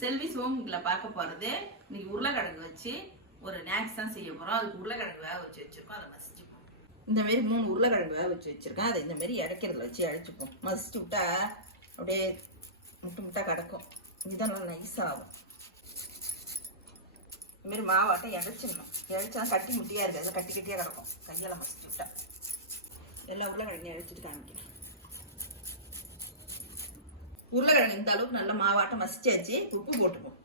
செல்வி சோமிங்கில் பார்க்க போகிறது இன்னைக்கு உருளைக்கிழங்கு வச்சு ஒரு ஸ்நாக்ஸ் தான் செய்ய போகிறோம். அதுக்கு உருளைக்கிழங்கு வேக வச்சு வச்சுருக்கோம். அதை மசிச்சுப்போம். இந்த மாரி 3 உருளைக்கிழங்கு வேக வச்சு வச்சுருக்கேன். அதை இந்த மாரி இடைக்கிறதுல வச்சு அழைச்சிப்போம். மசிச்சு விட்டா அப்படியே முட்டு முட்டா கிடக்கும். இதுதான் நல்லா நைஸாகும். இதுமாரி மாவாட்டம் இழைச்சிடணும். இழைச்சா கட்டி முட்டியாக இருக்காது, கட்டி கட்டியாக கிடக்கும். கையால் மசிச்சு விட்டா எல்லா உருளைக்கிழங்கையும் இழைச்சிட்டு காமிக்கிறேன். உருளைக்கிழங்கு இந்த அளவுக்கு நல்லா மாவாட்டம் மசிச்சாச்சு. உப்பு போட்டுப்போம்.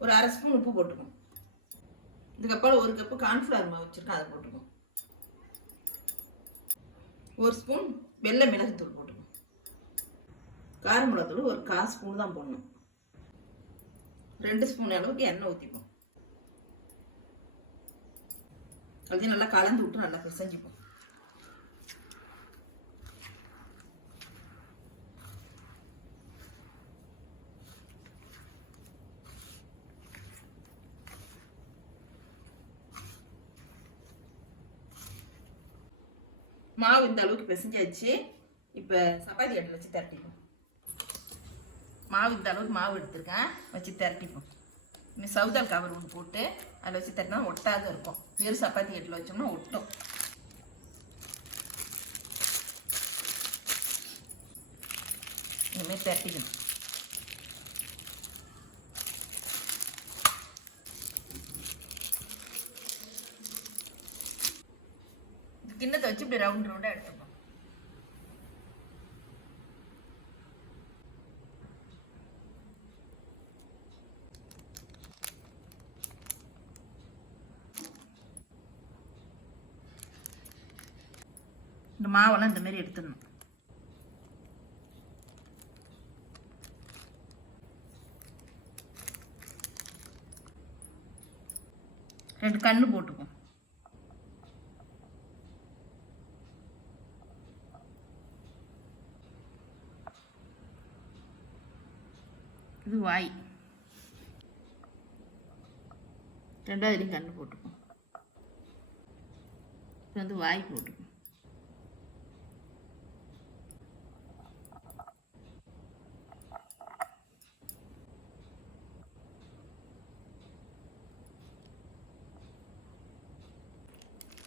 ஒரு 1/2 ஸ்பூன் உப்பு போட்டுப்போம். இதுக்கப்புறம் 1 கப்பு கார்ன்ஃப்ளவர் மாவு வச்சுருக்கேன், அதை போட்டுப்போம். 1 ஸ்பூன் வெள்ளை மிளகுத்தூள் போட்டுப்போம். கார மிளகுத்தூள் ஒரு 1/4 ஸ்பூன் தான் போடணும். 2 ஸ்பூன் அளவுக்கு எண்ணெய் ஊற்றிப்போம். அதையும் நல்லா கலந்து விட்டு நல்லா பிசைஞ்சிப்போம். மாவு இந்த அளவுக்கு பிசைஞ்சாச்சு. இப்போ சப்பாத்தி அட்டில் வச்சு திரட்டிப்போம். மாவு இந்த அளவுக்கு மாவு எடுத்துருக்கேன், வச்சு திரட்டிப்போம். இன்னும் சவுதால் கவர் ஒன்று போட்டு அதில் வச்சு திரட்டினா ஒட்டாத இருக்கும். வெறும் சப்பாத்தி அட்டில் வச்சோம்னா ஒட்டும். இனிமேல் திரட்டிக்கணும். கிண்ணத்தை வச்சு இப்படி ரவுண்ட் ரவுண்டாக எடுத்துப்போம். இந்த மாவெல்லாம் இந்த மாதிரி எடுத்துடணும். ரெண்டு கண்ணு போட்டுப்போம். இது வாய். 2வது கண்ணு போட்டுப்போம். இப்போ வந்து வாய் போட்டுப்போம்.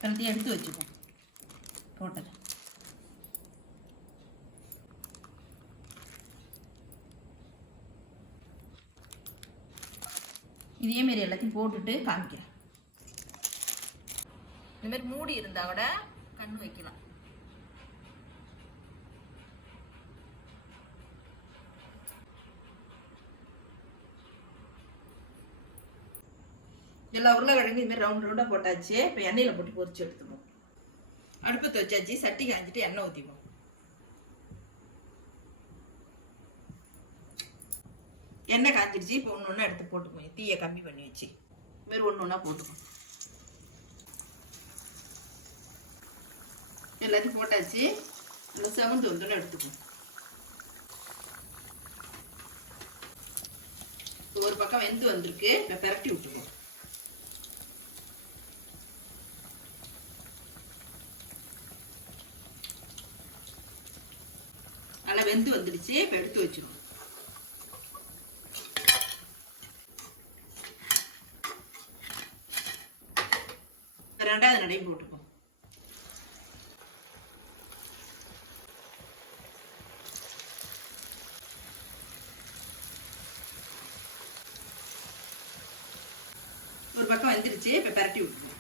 எல்லாத்தையும் எடுத்து வச்சுப்போம். போட்டது இதே மாரி எல்லாத்தையும் போட்டுட்டு காமிக்கிறேன். இந்த மாதிரி மூடி இருந்தா கூட கண்ணு வைக்கலாம். எல்லா உருளைக்கிழங்கு இதுமாரி ரவுண்ட் ரவுண்டாக போட்டாச்சு. இப்போ எண்ணெயில் போட்டு பொரிச்சு எடுத்துப்போம். அடுப்பத்தை வச்சாச்சு. சட்டி காய்ஞ்சிட்டு எண்ணெய் ஊற்றிப்போம். எண்ணெய் காய்ஞ்சிடுச்சு. இப்போ ஒன்று ஒன்றா எடுத்து போட்டுப்போம். தீயை கம்மி பண்ணி வச்சு இதுமாரி ஒன்று ஒன்றா போட்டுப்போம். எல்லாத்தையும் போட்டாச்சு. நல்லா செவந்து வந்தோன்னு எடுத்துப்போம். ஒரு பக்கம் வெந்து வந்திருக்கு. இப்போ பெரட்டி விட்டுப்போம். நல்லா வெந்து வந்துடுச்சு. இப்போ எடுத்து வச்சுருவோம். 2வது நடையும் போட்டுப்போம். ஒரு பக்கம் வந்துருச்சு. இப்போ பெரட்டி விட்டுருவோம்.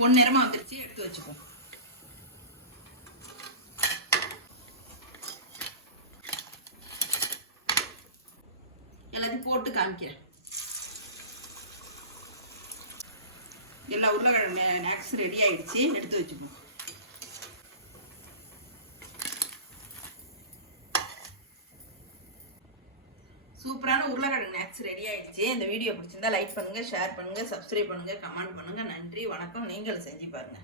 பொன்னிறமா வந்துருச்சு. எடுத்து வச்சுப்போம். எல்லாத்தையும் போட்டு காமிக்கிறேன். எல்லா உருளைக்கிழங்கு ஸ்நாக்ஸ் ரெடி ஆயிடுச்சு. எடுத்து வச்சுப்போம். சூப்பரான உருளைக்கிழங்கு ஸ்நாக்ஸ் ரெடி ஆயிடுச்சு. இந்த வீடியோ பிடிச்சிருந்தா லைக் பண்ணுங்க, ஷேர் பண்ணுங்க, சப்ஸ்கிரைப் பண்ணுங்க, கமெண்ட் பண்ணுங்க. நன்றி, வணக்கம். நீங்களும் செஞ்சு பாருங்க.